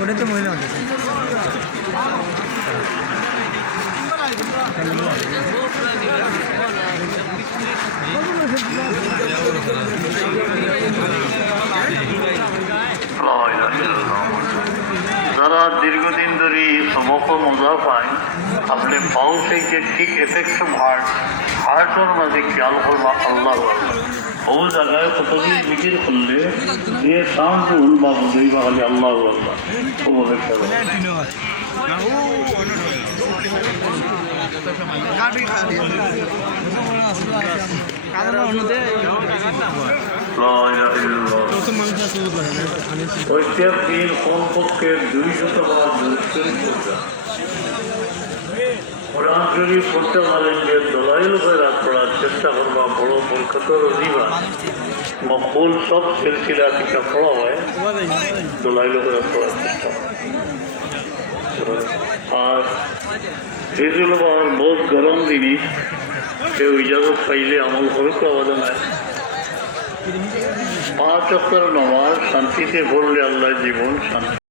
ওটা তো মহিলা যারা দীর্ঘদিন ধরে সবক মজা পায় আপনি পাও থেকে ঠিক এফেক্টিভ হার্টের মাঝে খেয়াল করবা আল্লাহ ও জায়গায় কতদিন জিকির করলে যে সাউন্ড উনবা বুঝইবা খালি আল্লাহ আল্লাহ ও বলে প্রত্যেক দিন কমপক্ষে 200 বার কোরআন শরীফ পড়তে পারেন যে দলাইল করে রাত পড়ার চেষ্টা করবা বড় বরকতের অধিবা মকবুল সব সিলসিলা থেকে পড়া হয় দলাইল করে পড়ার চেষ্টা আর যেগুলো আমার বহুত গরম জিনিস কেউ ইজাজত পাইলে আমল করে তো আবাদন হয় 5 অক্টর নামাজ শান্তিতে পড়লে আল্লাহ জীবন শান্তি